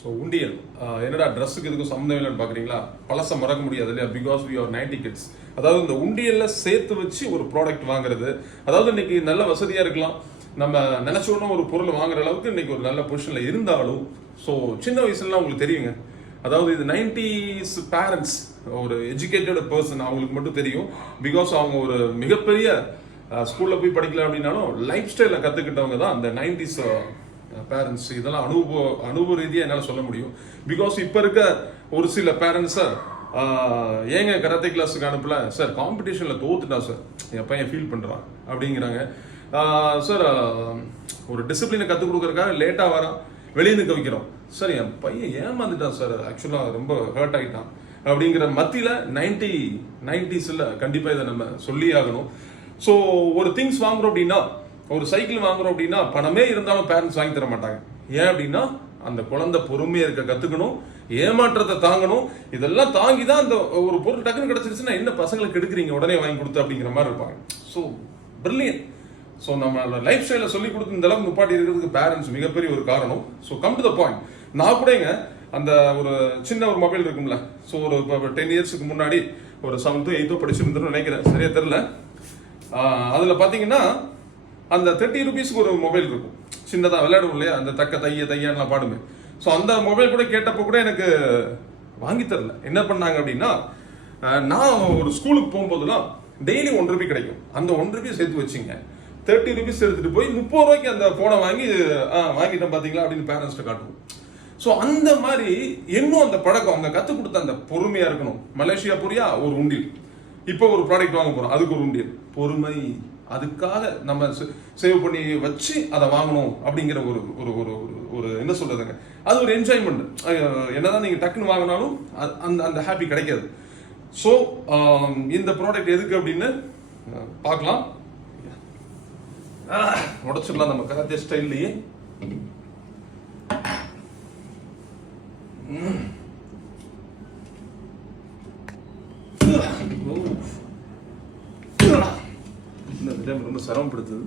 So உண்டியல் என்னடா ட்ரெஸ்ஸுக்கு இதுக்கும் சம்மந்தம் இல்லைன்னு பார்க்குறீங்களா? பழசை மறக்க முடியாது இல்லையா? Because we are 90 kids. அதாவது இந்த உண்டியலில் சேர்த்து வச்சு ஒரு ப்ராடக்ட் வாங்குறது, அதாவது இன்னைக்கு நல்ல வசதியாக இருக்கலாம், நம்ம நினச்சோன்னா ஒரு பொருள் வாங்குற அளவுக்கு இன்னைக்கு ஒரு நல்ல பொசிஷனில் இருந்தாலும், ஸோ சின்ன வயசுலலாம் உங்களுக்கு தெரியுங்க, அதாவது இது 90s பேரண்ட்ஸ், ஒரு எஜுகேட்டட் பர்சன், அவங்களுக்கு மட்டும் தெரியும். பிகாஸ் அவங்க ஒரு மிகப்பெரிய ஸ்கூலில் போய் படிக்கல அப்படின்னாலும் லைஃப் ஸ்டைலை கற்றுக்கிட்டவங்க தான் அந்த 90s பேரண்ட்ஸ். இதெல்லாம் அனுபவ ரீதியாக என்னால் சொல்ல முடியும். பிகாஸ் இப்போ இருக்க ஒரு சில பேரண்ட்ஸை ஏங்க கராத்தே கிளாஸுக்கு அனுப்பல சார், காம்படிஷனில் தோத்துட்டா சார், என் பையன் ஃபீல் பண்ணுறான் அப்படிங்கிறாங்க. சார் ஒரு டிசிப்ளினை கற்றுக் கொடுக்குறதுக்காக லேட்டாக வரான், வெளியே நிற்க வைக்கிறோம் சார், என் பையன் ஏமாந்துட்டான் சார், ஆக்சுவலாக ரொம்ப ஹர்ட் ஆகிட்டான் அப்படிங்கிற மத்தியில் 90s கண்டிப்பாக இதை நம்ம சொல்லி ஆகணும். ஸோ ஒரு திங்ஸ் வாங்குறோம் அப்படின்னா, ஒரு சைக்கிள் வாங்குறோம் அப்படின்னா பணமே இருந்தாலும் பேரண்ட்ஸ் வாங்கி தர மாட்டாங்க. ஏன் அப்படின்னா அந்த குழந்தை பொறுமையா இருக்க கத்துக்கணும், ஏமாற்றத்தை தாங்கணும். இதெல்லாம் தாங்கி தான் அந்த ஒரு பொருள் டக்குன்னு கிடைச்சிருச்சுன்னா என்ன பசங்களுக்கு எடுக்கிறீங்க உடனே வாங்கி கொடுத்து அப்படிங்கிற மாதிரி இருப்பாங்க. So brilliant. ஸோ நம்ம லைஃப் ஸ்டைலை சொல்லி கொடுத்து இந்த அளவுக்கு முப்பாட்டி இருக்கிறதுக்கு பேரண்ட்ஸ் மிகப்பெரிய ஒரு காரணம். So come to the point. நான் கூடங்க அந்த ஒரு சின்ன ஒரு மொபைல் இருக்கும்ல, ஸோ ஒரு 10 இயர்ஸுக்கு முன்னாடி ஒரு 7th 8th படிச்சிருந்தோம்னு நினைக்கிறேன், சரியா தெரியல. அதில் பார்த்தீங்கன்னா அந்த 30 ரூபீஸ்க்கு ஒரு மொபைல் இருக்கும், சின்னதாக விளையாடும் இல்லையா, அந்த தக்க தையான்லாம் பாடுமே. ஸோ அந்த மொபைல் கூட கேட்டப்போ கூட எனக்கு வாங்கி தரல. என்ன பண்ணாங்க அப்படின்னா, நான் ஒரு ஸ்கூலுக்கு போகும்போதுலாம் டெய்லி 1 ரூபாய் கிடைக்கும், அந்த 1 ரூபாய் சேர்த்து வச்சுங்க, 30 ரூபீஸ் எடுத்துட்டு போய் 30 ரூபாய்க்கு அந்த போனை வாங்கி வாங்கிட்டேன் பார்த்தீங்களா அப்படின்னு பேரண்ட்ஸ்ட்டை காட்டுவோம். ஸோ அந்த மாதிரி இன்னும் அந்த பழக்கம், அவங்க கற்றுக் கொடுத்த அந்த பொறுமையாக இருக்கணும். மலேசியா புரியா ஒரு உண்டியல், இப்போ ஒரு ப்ராடக்ட் வாங்க போகிறோம், அதுக்கு ஒரு உண்டியல், பொறுமை, அதுக்காக நம்ம சேவ் பண்ணி வச்சு அதை வாங்கணும் அப்படிங்கிற ஒரு ஒரு ஒரு ஒரு என்ன சொல்றதுங்க, அது ஒரு என்ஜாய்மெண்ட். என்னதான் நீங்க டக்குன்னு வாங்கினாலும் அந்த அந்த ஹாப்பி கிடைக்காது. ஸோ இந்த ப்ராடக்ட் எதுக்கு அப்படின்னு பார்க்கலாம். உடச்சிடலாம் நம்ம கராத்தே ஸ்டைல்லையே. ரொம்ப சிரமப்படுத்துது.